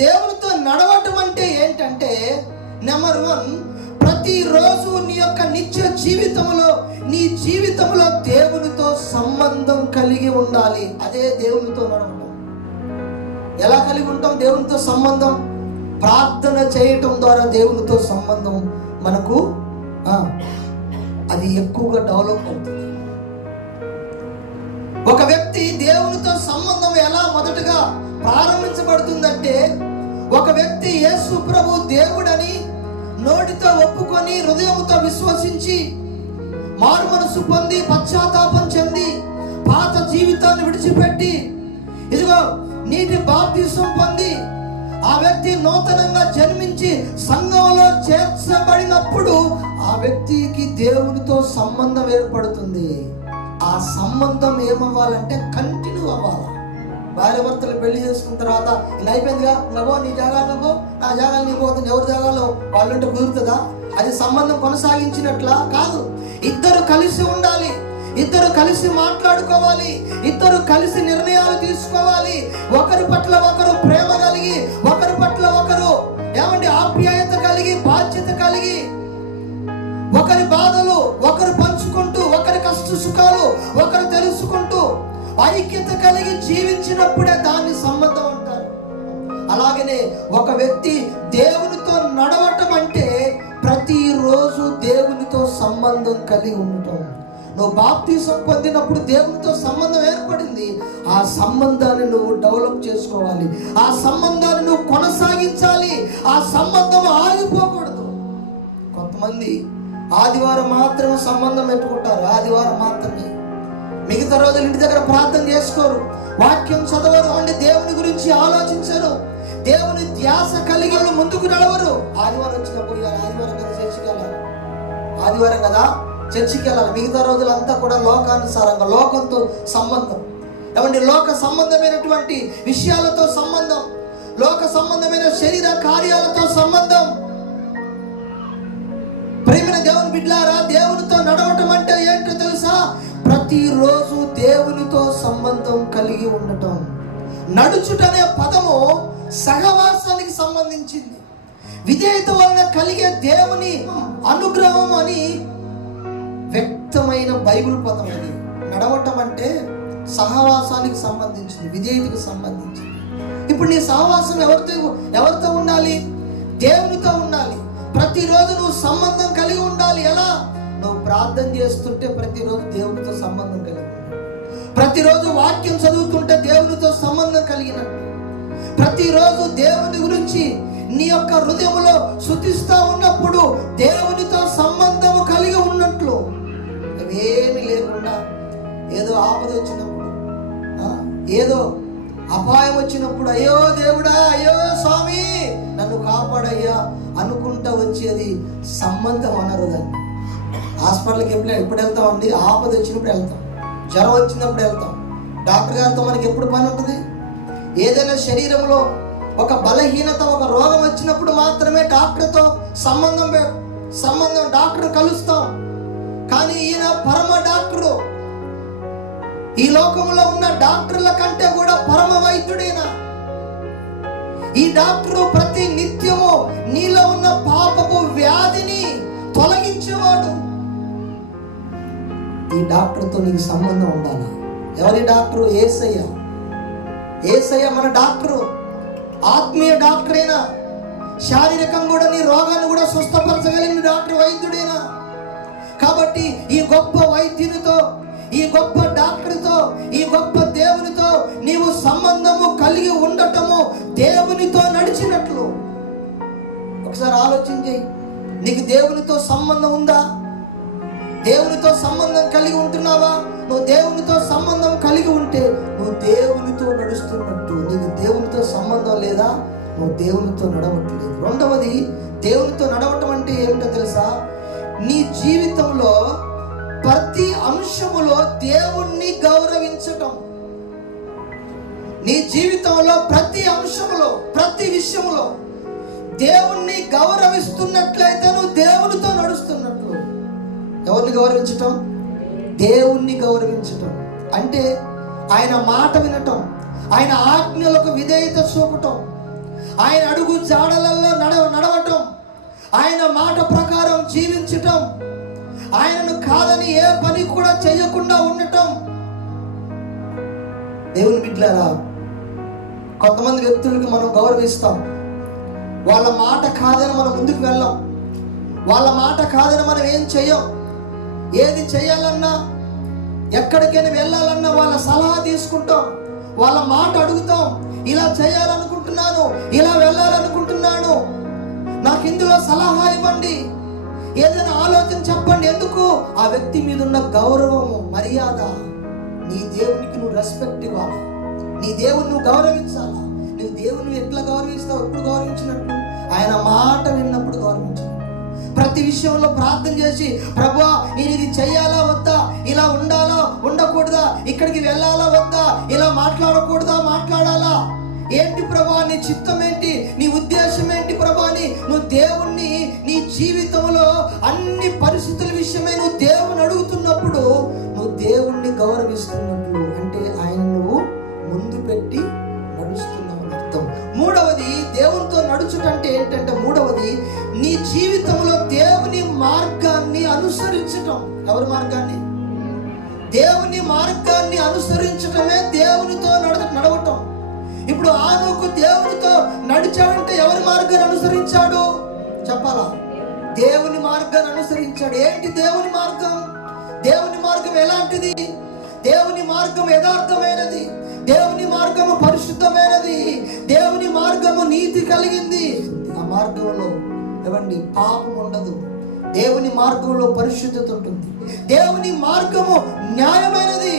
దేవునితో నడవటం అంటే ఏంటంటే, నెంబర్ 1, ప్రతిరోజు నీ యొక్క నిత్య జీవితంలో, నీ జీవితంలో దేవునితో సంబంధం కలిగి ఉండాలి. అదే దేవునితో నడవటం. ఎలా కలిగి ఉంటాం దేవునితో సంబంధం? ప్రార్థన చేయటం ద్వారా దేవునితో సంబంధం మనకు అది ఎక్కువగా డెవలప్ అవుతుంది. ఒక వ్యక్తి దేవునితో సంబంధం ఎలా మొదటగా ప్రారంభించబడుతుందంటే, ఒక వ్యక్తి యేసు ప్రభు దేవుడని నోటితో ఒప్పుకొని హృదయంతో విశ్వసించి మారు మనసు పొంది పశ్చాత్తాపం చెంది పాత జీవితాన్ని విడిచిపెట్టి ఇదిగో నీటి బాప్తిసం పొంది ఆ వ్యక్తి నూతనంగా జన్మించి సంఘంలో చేర్చబడినప్పుడు ఆ వ్యక్తికి దేవునితో సంబంధం ఏర్పడుతుంది. ఆ సంబంధం ఏమవ్వాలంటే కంటిన్యూ అవ్వాలి. భార్య భర్తలు పెళ్లి చేసుకున్న తర్వాత ఇలా అయిపోయిందిగా, నువ్వు నీ జాగాలు నువ్వు, నా జాగాలు నీ పోతుంది, ఎవరి జాగాలో వాళ్ళంటే కుదురుతుందా? అది సంబంధం కొనసాగించినట్లా కాదు. ఇద్దరు కలిసి ఉండాలి, ఇద్దరు కలిసి మాట్లాడుకోవాలి, ఇద్దరు కలిసి నిర్ణయాలు తీసుకోవాలి. ఒకరి పట్ల ఒకరు ప్రేమ కలిగి, ఒకరి పట్ల ఒకరు ఆప్యాయత కలిగి, బాధ్యత కలిగి, ఒకరి బాధలు ఒకరు పంచుకుంటూ, ఒకరి కష్ట సుఖాలు ఒకరు తెలుసుకుంటూ ఐక్యత కలిగి జీవించినప్పుడే దాన్ని సంబంధం అంటారు. అలాగనే ఒక వ్యక్తి దేవునితో నడవటం అంటే ప్రతిరోజు దేవునితో సంబంధం కలిగి ఉండటం. నువ్వు బాప్తిసం పొందినప్పుడు దేవునితో సంబంధం ఏర్పడింది. ఆ సంబంధాన్ని నువ్వు డెవలప్ చేసుకోవాలి, ఆ సంబంధాన్ని నువ్వు కొనసాగించాలి. ఆ సంబంధం ఆగిపోకూడదు. కొంతమంది ఆదివారం మాత్రమే సంబంధం పెట్టుకుంటారు, ఆదివారం మాత్రమే. మిగతా రోజులు ఇంటి దగ్గర ప్రార్థన చేసుకోరు, వాక్యం చదవరు, అంటే దేవుని గురించి ఆలోచించరు, దేవుని ధ్యాస కలిగి ముందుకు నడవరు. ఆదివారం వచ్చినప్పుడు ఆదివారం కదా చర్చికి వెళ్ళాలి, ఆదివారం కదా చర్చికి వెళ్ళాలి. మిగతా రోజులంతా కూడా లోకానుసారంగా, లోకంతో సంబంధం. లోక సంబంధమైనటువంటి విషయాలతో సంబంధం, లోక సంబంధమైన శరీర కార్యాలతో సంబంధం. ప్రేమైన దేవుని బిడ్డలారా, దేవునితో నడవటం అంటే ఏంటో తెలుసా? ప్రతిరోజు దేవునితో సంబంధం కలిగి ఉండటం. నడుచుటనే పదము సహవాసానికి సంబంధించింది. విధేయత వలన కలిగే దేవుని అనుగ్రహం అని వ్యక్తమైన బైబిల్ పదం. అది నడవటం అంటే సహవాసానికి సంబంధించింది, విధేయతకు సంబంధించింది. ఇప్పుడు నీ సహవాసం ఎవరితో ఉండాలి? దేవునితో ఉండాలి. ప్రతిరోజు నువ్వు సంబంధం కలిగి ఉండాలి. ఎలా? నువ్వు ప్రార్థన చేస్తుంటే ప్రతిరోజు దేవునితో సంబంధం కలిగి ఉండాలి. ప్రతిరోజు వాక్యం చదువుతుంటే దేవునితో సంబంధం కలిగినట్టు, ప్రతిరోజు దేవుని గురించి నీ యొక్క హృదయంలో స్తుతిస్తూ ఉన్నప్పుడు దేవునితో సంబంధం కలిగి ఉన్నట్లు. అవేమి లేకుండా ఏదో ఆపద వచ్చినప్పుడు, ఏదో అపాయం వచ్చినప్పుడు అయ్యో దేవుడా, అయ్యో స్వామి నన్ను కాపాడయ్యా అనుకుంటా వచ్చేది సంబంధం అనరు. దాన్ని హాస్పిటల్కి ఎప్పుడు వెళ్తామండి? ఆపద వచ్చినప్పుడు వెళ్తాం, జ్వరం వచ్చినప్పుడు వెళ్తాం. డాక్టర్ గారితో మనకి ఎప్పుడు పని ఉంటుంది? ఏదైనా శరీరంలో ఒక బలహీనత, ఒక రోగం వచ్చినప్పుడు మాత్రమే డాక్టర్తో సంబంధం డాక్టర్ కలుస్తాం. కానీ ఈయన పరమ డాక్టరు, ఈ లోకంలో ఉన్న డాక్టర్ల కంటే కూడా పరమ వైద్యుడైన ఈ డాక్టరు ప్రతి నిత్యము నీలో ఉన్న పాపపు వ్యాధిని తొలగించేవాడు. ఈ డాక్టర్తో నీకు సంబంధం ఉండాలి. ఎవరి డాక్టరు? యేసయ్య. యేసయ్య మన డాక్టరు, ఆత్మీయ డాక్టర్ అయినా, శారీరకంగా కూడా నీ రోగాన్ని కూడా స్వస్థపరచగలిగిన డాక్టర్, వైద్యుడైనా. కాబట్టి ఈ గొప్ప వైద్యునితో, ఈ గొప్ప డాక్టర్తో, ఈ గొప్ప దేవునితో నీవు సంబంధము కలిగి ఉండటము దేవునితో నడిచినట్లు. ఒకసారి ఆలోచించి, నీకు దేవునితో సంబంధం ఉందా? దేవునితో సంబంధం కలిగి ఉంటున్నావా? నువ్వు దేవునితో సంబంధం కలిగి ఉంటే నువ్వు దేవునితో నడుస్తున్నట్టు. నీకు దేవునితో సంబంధం లేదా? నువ్వు దేవునితో నడవట్లేదు. రెండవది, దేవునితో నడవటం అంటే ఏమిటో తెలుసా? నీ జీవితంలో ప్రతి అంశములో దేవుణ్ణి గౌరవించటం. నీ జీవితంలో ప్రతి అంశములో, ప్రతి విషయంలో దేవుణ్ణి గౌరవిస్తున్నట్లయితే నువ్వు దేవునితో నడుస్తున్నట్లు. ఎవరిని గౌరవించటం? దేవుణ్ణి గౌరవించటం అంటే ఆయన మాట వినటం, ఆయన ఆజ్ఞలకు విధేయత చూపటం, ఆయన అడుగు జాడలలో నడవటం, ఆయన మాట ప్రకారం జీవించటం, ఆయనను కాదని ఏ పని కూడా చేయకుండా ఉండటం. దేవుని బిడ్డలారా, కొంతమంది వ్యక్తులకి మనం గౌరవిస్తాం, వాళ్ళ మాట కాదని మనం ముందుకు వెళ్ళాం, వాళ్ళ మాట కాదని మనం ఏం చెయ్యం. ఏది చేయాలన్నా, ఎక్కడికైనా వెళ్ళాలన్నా వాళ్ళ సలహా తీసుకుంటాం, వాళ్ళ మాట అడుగుతాం. ఇలా చేయాలనుకుంటున్నాను, ఇలా వెళ్ళాలనుకుంటున్నాను, నాకు ఇందులో సలహా ఇవ్వండి, ఏదైనా ఆలోచన చెప్పండి. ఎందుకు? ఆ వ్యక్తి మీద ఉన్న గౌరవము, మర్యాద. నీ దేవునికి నువ్వు రెస్పెక్ట్ ఇవ్వాలి, నీ దేవుని నువ్వు గౌరవించాలా. నువ్వు దేవుని ఎట్లా గౌరవిస్తావు? ఎప్పుడు గౌరవించినట్టు? ఆయన మాట విన్నప్పుడు గౌరవించినట్టు. ప్రతి విషయంలో ప్రార్థన చేసి, ప్రభువా నేను ఇది చెయ్యాలా వద్దా, ఇలా ఉండాలా ఉండకూడదా, ఇక్కడికి వెళ్ళాలా వద్దా, ఇలా మాట్లాడకూడదా మాట్లాడాలా, ఏంటి ప్రభువా నీ చిత్తం ఏంటి, నీ ఉద్దేశం ఏంటి ప్రభువా అని నువ్వు దేవుణ్ణి నీ జీవితంలో అన్ని పరిస్థితుల విషయమై నువ్వు దేవుని అడుగుతున్నప్పుడు నువ్వు దేవుణ్ణి గౌరవిస్తున్నట్లు, అంటే ఆయన నువ్వు ముందు పెట్టి నడుస్తున్నావు అర్థం. మూడవది, దేవునితో నడుచుటంటే ఏంటంటే, మూడవది నీ జీవితంలో దేవుని మార్గాన్ని అనుసరించటం. ఎవరి మార్గాన్ని? దేవుని మార్గాన్ని అనుసరించటమే దేవునితో నడవటం. ఇప్పుడు ఆనోకు దేవునితో నడిచాడంటే ఎవరి మార్గాన్ని అనుసరించాడు చెప్పాలా? దేవుని మార్గాన్ని అనుసరించాడు. ఏంటి దేవుని మార్గం? దేవుని మార్గం ఎలాంటిది? దేవుని మార్గం యథార్థమైనది, దేవుని మార్గము పరిశుద్ధమైనది, దేవుని మార్గము నీతి కలిగింది. ఆ మార్గంలో ఏమండి పాపం ఉండదు, దేవుని మార్గంలో పరిశుద్ధత ఉంటుంది, దేవుని మార్గము న్యాయమైనది.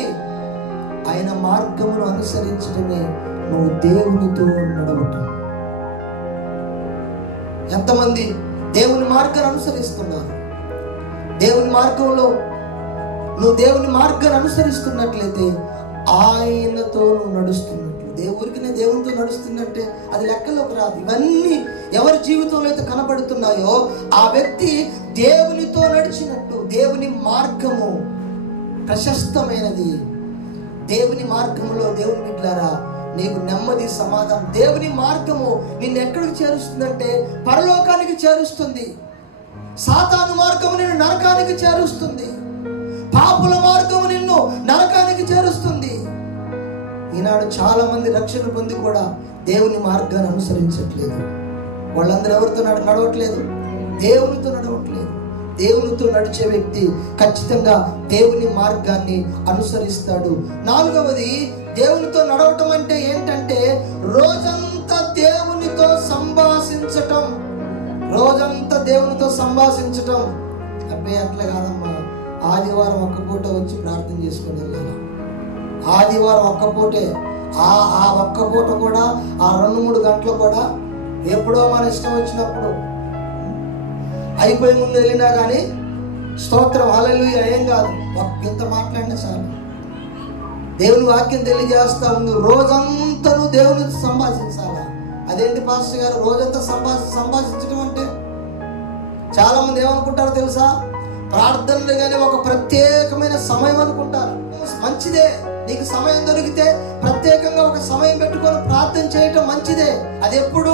ఆయన మార్గమును అనుసరించడమే నువ్వు దేవునితో నడవటం. ఎంతమంది దేవుని మార్గాన్ని అనుసరిస్తున్నారు? దేవుని మార్గంలో నువ్వు దేవుని మార్గాన్ని అనుసరిస్తున్నట్లయితే ఆయనతో నువ్వు నడుస్తున్నట్లు. దేవునికి దేవునితో నడుస్తున్నట్టే అది లెక్కలోకి రాదు. ఇవన్నీ ఎవరి జీవితంలో అయితే కనబడుతున్నాయో ఆ వ్యక్తి దేవునితో నడిచినట్టు. దేవుని మార్గము ప్రశస్తమైనది. దేవుని మార్గములో దేవుని బిడ్డలారా నీకు నెమ్మది, సమాధానం. దేవుని మార్గము నిన్ను ఎక్కడికి చేరుస్తుందంటే పరలోకానికి చేరుస్తుంది. సాతాను మార్గము నిన్ను నరకానికి చేరుస్తుంది. పాపుల మార్గము నిన్ను నరకానికి చేరుస్తుంది. ఈనాడు చాలా మంది రక్షణ పొంది కూడా దేవుని మార్గాన్ని అనుసరించట్లేదు. వాళ్ళందరూ ఎవరితో నడవట్లేదు? దేవునితో నడవట్లేదు. దేవునితో నడిచే వ్యక్తి ఖచ్చితంగా దేవుని మార్గాన్ని అనుసరిస్తాడు. నాలుగవది, దేవునితో నడవటం అంటే ఏంటంటే రోజంతా దేవునితో సంభాషించటం. రోజంతా దేవునితో సంభాషించటం. అబ్బే అట్లా కాదమ్మా, ఆదివారం ఒక్క పూట వచ్చి ప్రార్థన చేసుకొని వెళ్ళాలి. ఆదివారం ఒక్క పూటే, ఆ ఒక్క పూట కూడా ఆ 2-3 గంటలు కూడా ఎప్పుడో మన ఇష్టం వచ్చినప్పుడు అయిపోయి ముందు వెళ్ళినా కానీ స్తోత్రం హల్లెలూయా ఏం కాదు, ఇంత మాట్లాడినా చాలు. దేవుని వాక్యం తెలియజేస్తా ఉంది. రోజంతా నువ్వు దేవునితో సంభాషించాలా. అదేంటి పాస్టర్ గారు రోజంతా సంభాషించడం అంటే? చాలా మంది ఏమనుకుంటారో తెలుసా? ప్రార్థనలు కానీ ఒక ప్రత్యేకమైన సమయం అనుకుంటారు. మంచిదే, నీకు సమయం దొరికితే ప్రత్యేకంగా ఒక సమయం పెట్టుకొని ప్రార్థన చేయటం మంచిదే. అది ఎప్పుడు?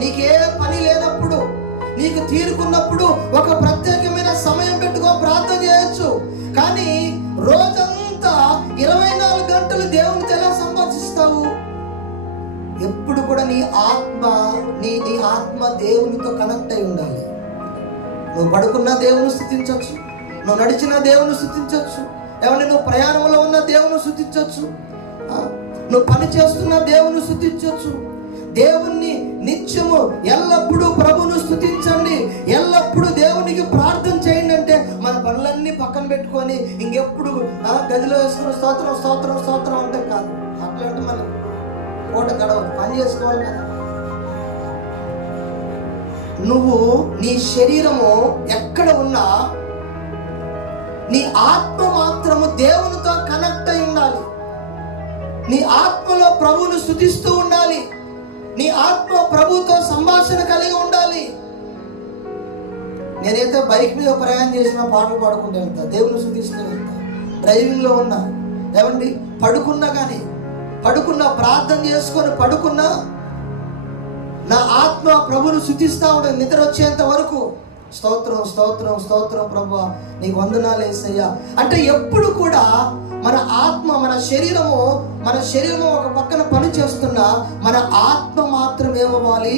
నీకే పని లేనప్పుడు, నీకు తీరుకున్నప్పుడు ఒక ప్రత్యేకమైన సమయం పెట్టుకొని ప్రార్థన చేయొచ్చు. కానీ రోజంతా 24 గంటలు దేవునితో ఎలా సంభాషిస్తావు? ఎప్పుడు కూడా నీ ఆత్మ దేవునితో కనెక్ట్ అయి ఉండాలి. నువ్వు పడుకున్నా దేవుని స్తుతించవచ్చు, నువ్వు నడిచినా దేవుని స్తుతించవచ్చు, ఏమన్నా నువ్వు ప్రయాణంలో ఉన్న దేవుని స్తుతించవచ్చు, నువ్వు పని చేస్తున్నా దేవుని స్తుతించవచ్చు. దేవుణ్ణి నిత్యము ఎల్లప్పుడూ ప్రభును స్తుతించండి, ఎల్లప్పుడూ దేవునికి ప్రార్థన చేయండి అంటే మన పనులన్నీ పక్కన పెట్టుకొని ఇంకెప్పుడు గదిలో వేసుకుని స్తోత్రం స్తోత్రం స్తోత్రం అంటే కాదు. అట్లా అంటే మనం పూట గడవదు, పని చేసుకోవాలి కదా. నువ్వు నీ శరీరము ఎక్కడ ఉన్నా నీ ఆత్మ మాత్రము దేవునితో కనెక్ట్ అయి ఉండాలి. నీ ఆత్మలో ప్రభువును స్తుతిస్తూ ఉండాలి. నీ ఆత్మ ప్రభుతో సంభాషణ కలిగి ఉండాలి. నేనైతే బైక్ మీద ప్రయాణం చేసిన పాటలు పాడుకుంటూ వెళ్తా, దేవుని స్తుతిస్తూ వెళ్తా. డ్రైవింగ్లో ఉన్నా, ఏమండి పడుకున్నా కానీ, పడుకున్నా ప్రార్థన చేసుకొని పడుకున్నా నా ఆత్మ ప్రభువును స్తుతిస్తా ఉంటుంది నిద్ర వచ్చేంత వరకు. స్తోత్రం స్తోత్రం స్తోత్రం ప్రభువా, నీకు వందనాలు యేసయ్యా. అంటే ఎప్పుడు కూడా మన ఆత్మ, మన శరీరము ఒక పక్కన పని చేస్తున్నా మన ఆత్మ మాత్రం ఏమవ్వాలి?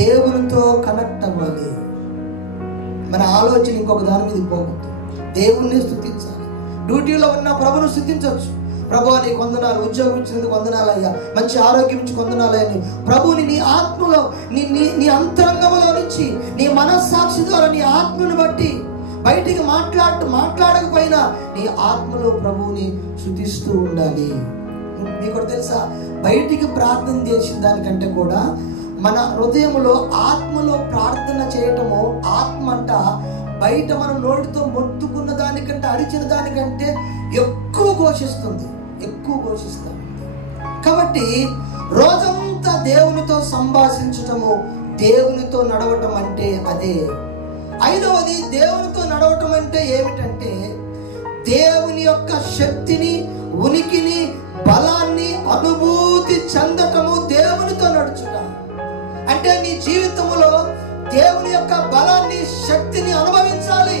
దేవునితో కనెక్ట్ అవ్వాలి. మన ఆలోచన ఇంకొక దాని మీద పోవద్దు. దేవుణ్ణి స్తుతించాలి. డ్యూటీలో ఉన్న ప్రభును స్తుతించవచ్చు. ప్రభువా నీకు వందనాలు, ఉద్యోగం ఇచ్చినందుకు వందనాలయ్యా, మంచి ఆరోగ్యం ఇచ్చి వందనాలయ్యా. ప్రభుని నీ ఆత్మలో, నీ అంతరంగంలో నుంచి, నీ మనస్సాక్షి ద్వారా, నీ ఆత్మను బట్టి బయటికి మాట్లాడకపోయినా నీ ఆత్మలో ప్రభువుని స్తుతిస్తూ ఉండాలి. మీకు తెలుసా, బయటికి ప్రార్థన చేసిన దానికంటే కూడా మన హృదయంలో ఆత్మలో ప్రార్థన చేయటము, ఆత్మ అంట బయట మనం నోటితో మొత్తుకున్న దానికంటే, అరిచిన దానికంటే ఎక్కువ ఘోషిస్తుంది. కాబట్టి రోజంతా దేవునితో సంభాషించటము, దేవునితో నడవటం అంటే అదే. ఐదవది, దేవునితో నడవటం అంటే ఏమిటంటే దేవుని యొక్క శక్తిని, ఉనికిని, బలాన్ని అనుభూతి చెందటము, దేవునితో నడుచుట. అంటే నీ జీవితంలో దేవుని యొక్క బలాన్ని, శక్తిని అనుభవించాలి.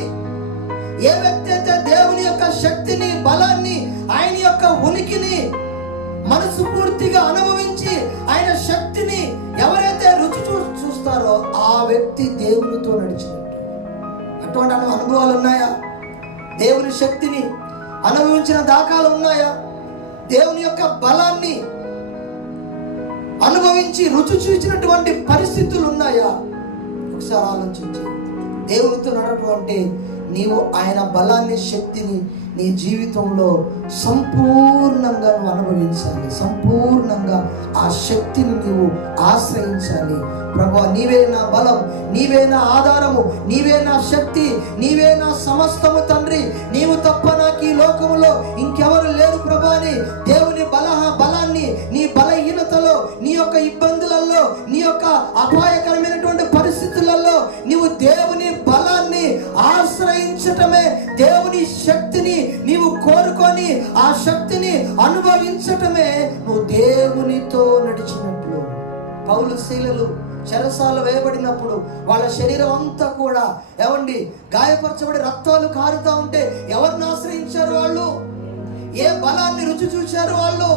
ఏ వ్యక్తి అయితే దేవుని యొక్క శక్తిని, బలాన్ని, ఆయన యొక్క ఉనికిని మనసు పూర్తిగా అనుభవించి ఆయన శక్తిని ఎవరైతే రుచి చూస్తారో ఆ వ్యక్తి దేవునితో నడిచినట్టు. అటువంటి అనుభవాలు ఉన్నాయా? దేవుని శక్తిని అనుభవించిన దాఖలు ఉన్నాయా? దేవుని యొక్క బలాన్ని అనుభవించి రుచి చూసినటువంటి పరిస్థితులు ఉన్నాయా? ఒకసారి ఆలోచించి. దేవునితో నడవడం అంటే నీవు ఆయన బలాన్ని, శక్తిని నీ జీవితంలో సంపూర్ణంగా నువ్వు అనుభవించాలి. సంపూర్ణంగా ఆ శక్తిని నీవు ఆశ్రయించాలి. ప్రభువా నీవే నా బలం, నీవే నా ఆధారము, నీవే నా శక్తి, నీవే నా సమస్తము తండ్రి, నీవు తప్ప నాకు ఈ లోకములో ఇంకెవరు లేరు ప్రభా అని దేవుని బలాన్ని నీ బలహీనతలో, నీ యొక్క ఇబ్బందులలో, నీ యొక్క అపాయకరమైనటువంటి పరిస్థితులలో నీవు దేవుని బలాన్ని ఆశ్రయించటమే, దేవుని శక్తిని నీవు కోరుకొని ఆ శక్తిని అనుభవించటమే నువ్వు దేవునితో నడిచినట్లు. పౌలు శీలలు చెరసాల వేయబడినప్పుడు వాళ్ళ శరీరం అంతా కూడా గాయపరచబడి రక్తాలు కారుతా ఉంటే ఎవరిని ఆశ్రయించారు వాళ్ళు? ఏ బలాన్ని రుచి చూశారు వాళ్ళు?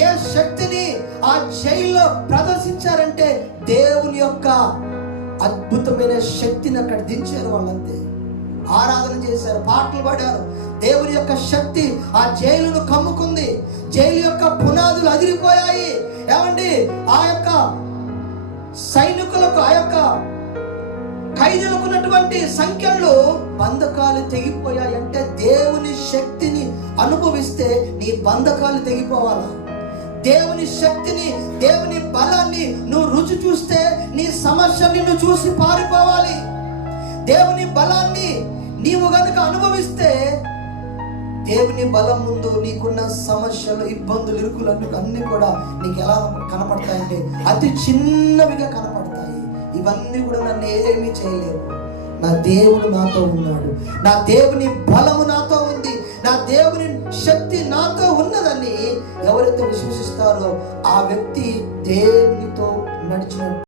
ఏ శక్తిని ఆ జైల్లో ప్రదర్శించారంటే దేవుని యొక్క అద్భుతమైన శక్తిని అక్కడ దించారు. వాళ్ళంతే ఆరాధన చేశారు, పాటలు పాడారు. దేవుని యొక్క శక్తి ఆ జైలును కమ్ముకుంది. జైలు యొక్క పునాదులు అదిరిపోయాయి. ఆ యొక్క సైనికులకు, ఆ యొక్క ఖైదీలకు ఉన్నటువంటి సంఖ్యలు, బంధకాలు తెగిపోయాయి. అంటే దేవుని శక్తిని అనుభవిస్తే నీ బంధకాలు తెగిపోవాలా? దేవుని శక్తిని, దేవుని బలాన్ని నువ్వు రుచి చూస్తే నీ సమస్యని నువ్వు చూసి పారిపోవాలి. దేవుని బలాన్ని నీవు గనుక అనుభవిస్తే దేవుని బలం ముందు నీకున్న సమస్యలు, ఇబ్బందులు, ఇరుకులు అన్నీ కూడా నీకు ఎలా కనపడతాయంటే అతి చిన్నవిగా కనపడతాయి. ఇవన్నీ కూడా నన్ను ఏమీ చేయలేవు. నా దేవుడు నాతో ఉన్నాడు, నా దేవుని బలము నాతో ఉంది, నా దేవుని శక్తి నాతో ఉన్నదని ఎవరైతే విశ్వసిస్తారో ఆ వ్యక్తి దేవునితో నడిచిన